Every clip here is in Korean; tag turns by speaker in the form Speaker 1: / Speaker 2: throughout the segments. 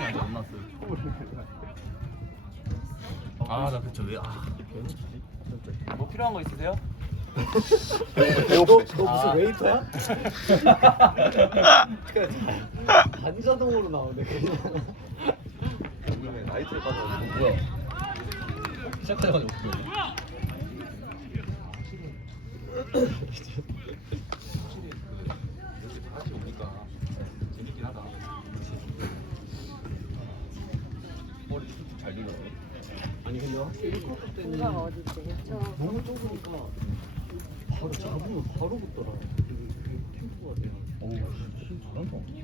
Speaker 1: 아직 안 났어요. 아, 나 그쵸. 왜, 아. 뭐 필요한 거 있으세요?
Speaker 2: 너, 너 무슨 웨이터야? 반자동으로 나오네 그냥
Speaker 3: 나이트를 빠져.
Speaker 1: 뭐야? 시작하자마자 없어.
Speaker 2: 아니 근데 확실히 1쿼터 때는
Speaker 4: 누가 어디 있지?
Speaker 2: 너무 좁으니까 바로 잡으면 바로 붙더라 템포가 돼요
Speaker 1: 오, 저런 거 어떻게?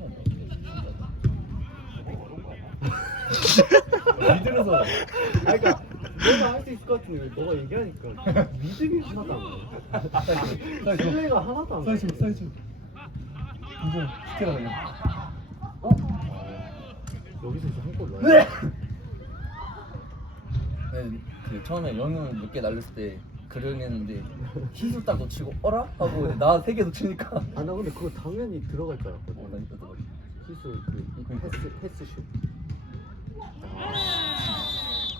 Speaker 1: 미들에서
Speaker 2: 아 그니까 내가 할 수 있을 것 같은데 왜 너가 얘기하니까 믿음이 하나도 안 가. 신뢰가 하나도 안 가.
Speaker 1: 사이즈 사이즈 이제 스테가 그냥
Speaker 2: 어? 여기서 이제 한골 넣어야 돼?
Speaker 1: 네, 그 처음에 영웅 몇개 날렸을 때 그러는데 희수 딱 놓치고 어라? 하고 나 세 개 놓치니까.
Speaker 2: 아 나 근데 그거 당연히 들어갈 줄 알았거든.
Speaker 1: 어, 나 이거 또
Speaker 2: 실수 그 패스 패스 슛.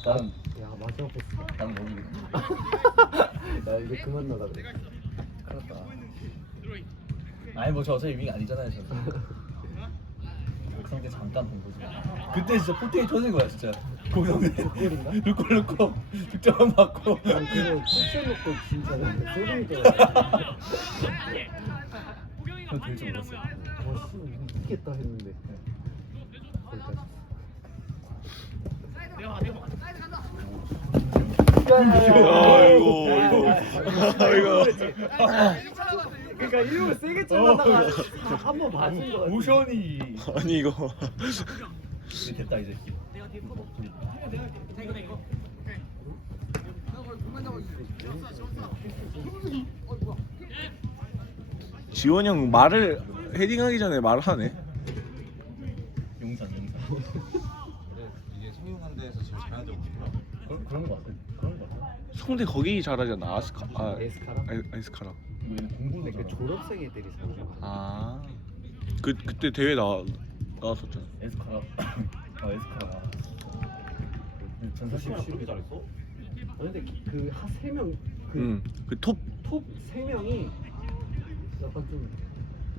Speaker 1: 나는
Speaker 2: 야 마지막 패스.
Speaker 1: 나는 모르겠네.
Speaker 2: 야 이제 그만 나가 그래.
Speaker 1: 알았다. 아니 뭐저 어차피 윙 아니잖아요 저는 그 상태 잠깐 본 거지 그때 진짜 포테이 터진 거야 진짜 거기서
Speaker 2: 골인가?
Speaker 1: 둘골 넣고 득점 받고
Speaker 2: 난 그거 실수 놓고 진짜 소름이 돋아.
Speaker 1: 그건 될줄 몰랐어요
Speaker 2: 와 씨 이기겠다 했는데. 거기까지.
Speaker 5: 아이고 아이고
Speaker 2: 그러니까 일부러 세게 찔러다가 한번 맞은 거 같아.
Speaker 1: 모션이.
Speaker 5: 아니 이거.
Speaker 1: 이제 됐다 이제.
Speaker 5: 지원 형 말을 헤딩하기 전에 말하네.
Speaker 1: 용산 용산.
Speaker 3: 근데 이게 성형한 데에서 데 없더라.
Speaker 1: 그런, 그런 거 같아. 그런 거 같아.
Speaker 5: 성대 거기 잘하잖아. 아스카 아
Speaker 2: 에스카라?
Speaker 5: 아, 아스카라
Speaker 1: 뭐 공부도
Speaker 2: 근데 그
Speaker 1: 잘하고.
Speaker 2: 졸업생 애들이 잘하잖아.
Speaker 5: 아그 그때 대회 나 나왔었잖아
Speaker 1: 에스카라 아 에스카라 전사실
Speaker 3: 그렇게 잘했어?
Speaker 2: 아 근데 그한세 명, 그
Speaker 5: 응그톱
Speaker 2: 톱세 명이 약간 좀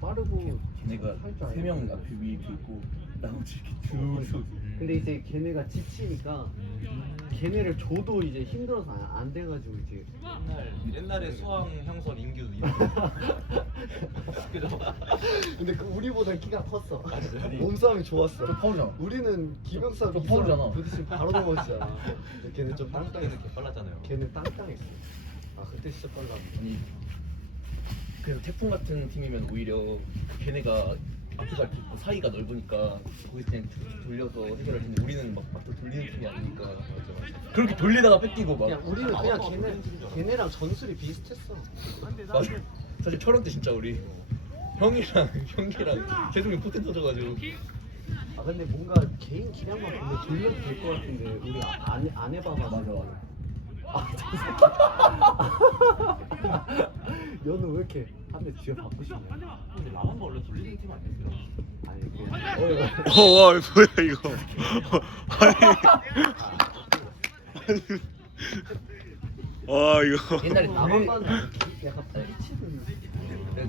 Speaker 2: 빠르고
Speaker 1: 걔네가
Speaker 2: 할줄
Speaker 1: 세명
Speaker 2: 알고.
Speaker 1: 앞에 위에 이렇게 있고 나머지 이렇게 쭉
Speaker 2: 근데 이제 걔네가 지치니까 걔네를 줘도 이제 힘들어서 안, 안 돼가지고 이제
Speaker 3: 옛날 옛날에 수왕 형설 인규 이런. 그죠?
Speaker 2: 근데 그 우리보다 키가 컸어
Speaker 3: 아?
Speaker 2: 몸싸움이 좋았어
Speaker 1: 저 파울이잖아
Speaker 2: 우리는 기병싸움
Speaker 1: 저 파울이잖아.
Speaker 2: 부딪히면 바로 넘어지잖아 근데 걔는 좀 땅땅했어
Speaker 3: 개빨랐잖아요.
Speaker 2: 걔는 땅땅했어 아 그때 진짜 빨라
Speaker 1: 아니 그래서 태풍 같은 팀이면 오히려 걔네가 앞에가 이렇게 있고 사이가 넓으니까 거기 그냥 툭툭 돌려서 해결을 했는데 우리는 막 막또 돌리는 팀이 아니니까. 그렇게 돌리다가 뺏기고 막.
Speaker 2: 그냥 우리는 그냥 걔네 걔네랑 전술이 비슷했어.
Speaker 1: 맞아. 사실 철원 때 진짜 우리 형이랑 형이랑 재동이 포텐 터져가지고.
Speaker 2: 아 근데 뭔가 개인 기량만 보면 돌려도 될 것 같은데 우리 안, 안 해봐가지고
Speaker 1: 맞아 맞아.
Speaker 2: 아, 너는 왜 이렇게 뒤에 받고 싶냐?
Speaker 3: 근데 라만가 원래 돌리는 팀 아니었어요?
Speaker 2: 아니 그
Speaker 5: 어 와, 뭐야 이거 아니 와 이거
Speaker 1: 옛날에
Speaker 2: 나만
Speaker 1: 돌리
Speaker 2: 봐도 약간 뻥치는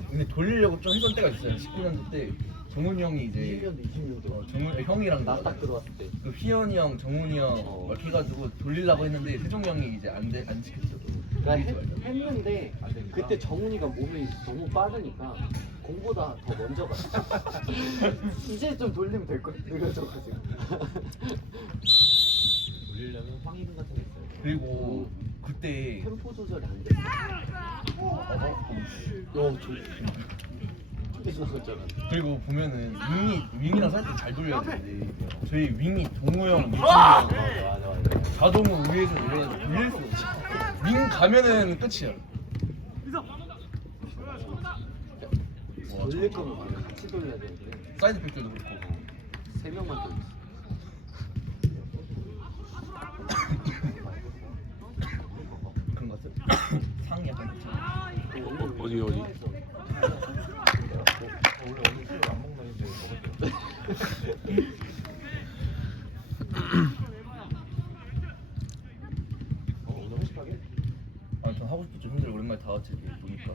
Speaker 1: 근데 돌리려고 좀 했던 때가 있어요 19년도 때 정훈이 형이 이제
Speaker 2: 20년도 20년도
Speaker 1: 어, 정훈 형이랑
Speaker 2: 나 딱 들어왔을 때
Speaker 1: 그 휘현이 형, 정훈이 형
Speaker 2: 어.
Speaker 1: 이렇게 해가지고 돌리려고 했는데 세종 형이 이제 안, 돼, 안 지켰어.
Speaker 2: 그러니까 했, 했는데. 그때 정훈이가 몸이 너무 빠르니까 공보다 더 먼저 갔어 이제 좀 돌리면 될것 같아 느려져가지고
Speaker 3: 돌리려면 빵이든 같은 게 있어요.
Speaker 1: 그리고 그때
Speaker 2: 템포 조절이 안 돼.
Speaker 1: 어, 어, 저,
Speaker 2: 계속 나갔잖아
Speaker 1: 그리고 보면은 윙이 윙이랑 살짝 잘 돌려야 되는데 저희 윙이 동호 형, 유진이 형
Speaker 3: 맞아 맞아.
Speaker 1: 자동으로 위에서 돌려가지고 돌릴 수 없어. 윙 가면은 끝이야. 와,
Speaker 2: 돌릴 거면 우리 같이 돌려야 되는데
Speaker 1: 사이드 백들도 그렇고.
Speaker 2: 세 명만 돌렸어.
Speaker 1: 그런 거 같아요. 상이 약간 있잖아.
Speaker 5: 어디 어디
Speaker 1: 다 같이 이렇게 보니까.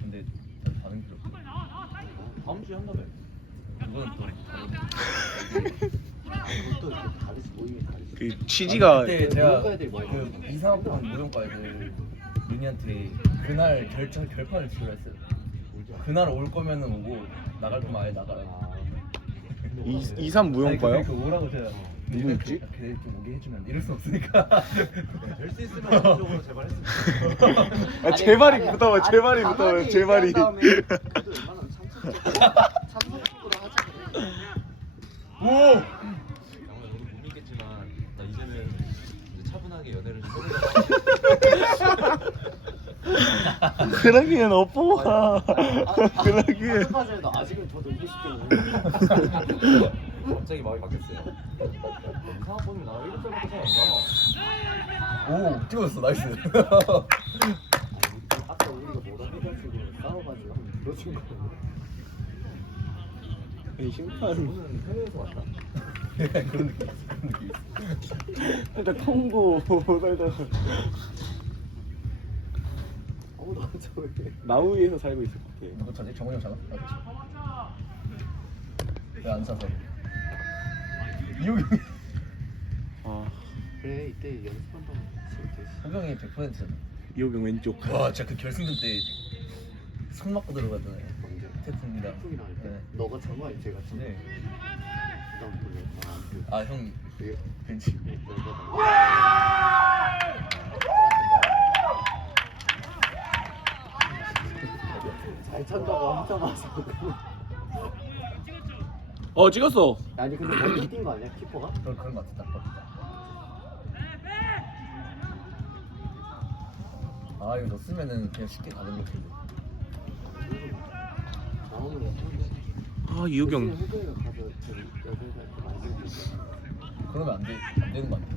Speaker 1: 근데 잘 반응 없고 다음 주에 한다며. 그거는 또 다른
Speaker 2: 그것도 이렇게 다르지 모임이 다르지.
Speaker 5: 그 취지가
Speaker 1: 아니, 그때 제가
Speaker 2: 모형과애들
Speaker 1: 뭐그 이상학번 모형과 애들 윤희한테 그날 결정 결판을 치기로 했어요. 그날 올 거면은 오고 나갈 거면 아예 나가라
Speaker 5: 이 이삼 무용과요?
Speaker 1: 그 오라고 제가
Speaker 5: 누구 있지?
Speaker 1: 걔네 좀 오게 해주면 이럴 수 없으니까
Speaker 3: 될 수 있으면 안정적으로 제발 했으면
Speaker 5: 아, 제 말이 붙어봐 제 말이 붙어봐 제 말이
Speaker 2: 그래도 웬만하면 참석적으로 참석적으로 하자 그래
Speaker 1: 오!
Speaker 3: 양호야 너도 못 믿겠지만 나 이제는 이제 차분하게 연애를 좀 해보려고
Speaker 5: 그러기엔 어뽀가 그러기엔
Speaker 2: 아까까지도 아직은 더 놀고 싶겠네
Speaker 3: 갑자기 마음이 바뀌었어요 이상한 뻔이 나 7살밖에 차이 안 나.
Speaker 1: 오 찍어줬어 나이스
Speaker 2: 아까 우리가 뭐라 해가지고 싸워가지고 거야
Speaker 5: 이 심판
Speaker 3: 해외에서 왔다
Speaker 1: 그런 느낌 그런
Speaker 5: 일단 통보 살다가 나우이에서 살고 있을 것 같아
Speaker 1: 누구 차지? 정원이 형 차나? 왜안 사서. 이호경이.
Speaker 5: 아.
Speaker 2: 그래 이때 연습한다고
Speaker 1: 호경이 100%잖아.
Speaker 5: 이호경 왼쪽.
Speaker 1: 와 진짜 그 결승전 때 손 맞고 들어가잖아요.
Speaker 2: 언제?
Speaker 1: 태풍이랑.
Speaker 2: 태풍이랑?
Speaker 1: 네.
Speaker 2: 너가 젊어 이제 같이.
Speaker 1: 네.
Speaker 2: 아그
Speaker 1: 아형.
Speaker 2: 그
Speaker 1: 벤치
Speaker 2: 잘 찬다고 혼자 와서
Speaker 5: 어 찍었어.
Speaker 2: 아니 근데 먼저 뛴거 아니야? 키퍼가?
Speaker 1: 그런 그런 거 같아 딱 봤다. 아 이거 넣었으면은 그냥 쉽게 가는 거 같은데.
Speaker 2: 나오는 거 같은데
Speaker 5: 아
Speaker 2: 들고.
Speaker 1: 그러면 안 돼, 안 되는 거 같아